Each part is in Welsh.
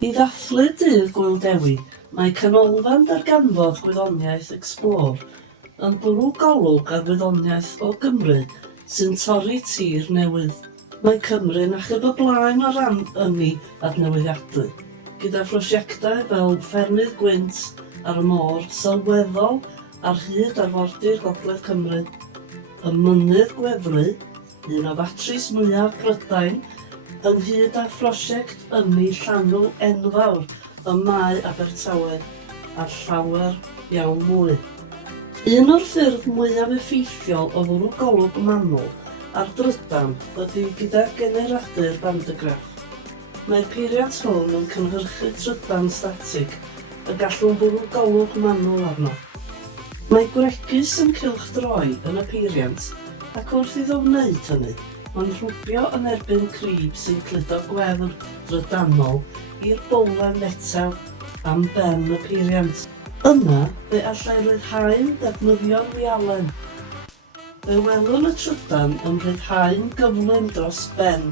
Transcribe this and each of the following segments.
I ddathlu dydd Gwyl Dewi, mae canolfan darganfod gwyddoniaeth Explore yn bwrw golwg ar wyddoniaeth o Gymru sy'n torri tir newydd. Mae Cymru'n achub y blaen o ran ynni adnewyddiadwy, gyda phrosiectau fel Ffermydd Gwynt ar y môr sylweddol ar hyd arfordir Gogledd Cymru, y Mynydd Gwefru, un o fatris mwyaf Prydain, ynghyd â phrosiect ynni llanw enfawr y Mae Abertawe a llawer iawn mwy. Un o'r ffyrdd mwyaf effeithiol o fwrw golwg manwl ar drydan ydy gyda generadur bandygraff. Mae'r peiriant hwn yn cynhyrchu trydan statig y gallwn fwrw golwg manwl arno. Mae gwregys yn cylchdroi yn y peiriant ac wrth iddo wneud hynny, mae'n rhwbio yn erbyn crib sy'n cludo gwefr drydanol i'r bowlen metal am ben y peiriant. Yna, fe allai ryddhau'n defnyddio'r wialen. Fe welwn y trydan yn ryddhau'n gyflym dros ben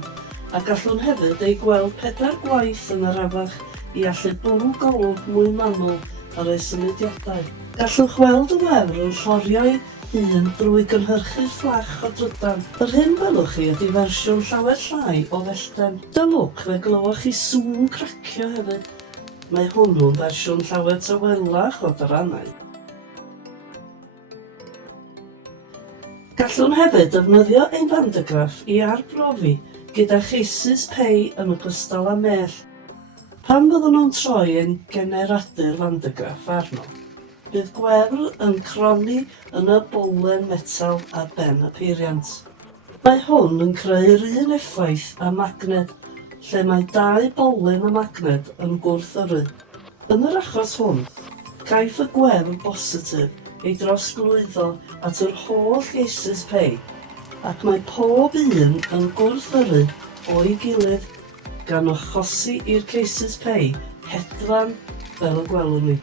a gallwn hefyd ei gweld 4 gwaith yn yr afach i allu bwrw golwg mwy manwl ar ei symudiadau. Gallwch weld y wefr yn llorio'i hun drwy gynhyrchu fflach o drydan. Yr hyn welwch chi ydy fersiwn llawer llai o fellten. Dylwch fe glywch chi sŵn cracio hefyd. Mae hwnnw'n fersiwn llawer tawelach o darannau. Gallwn hefyd defnyddio ein bandygraff i arbrofi gyda cheisus pei yn ogystal â mell. Pan fyddwn nhw'n troi ein generadur bandygraff arno, bydd gwefr yn croni yn y bowlen metal ar ben y peiriant. Mae hwn yn creu'r un effaith â magnet, lle mae 2 bowlen y magnet yn gwrthyrru. Yn yr achos hwn, caiff y gwefr bositif ei drosglwyddo at yr holl cheisus pei, ac mae pob un yn gwrthyrru o'i gilydd gan achosi i'r cheisus pei hedfan fel y gwelwn ni.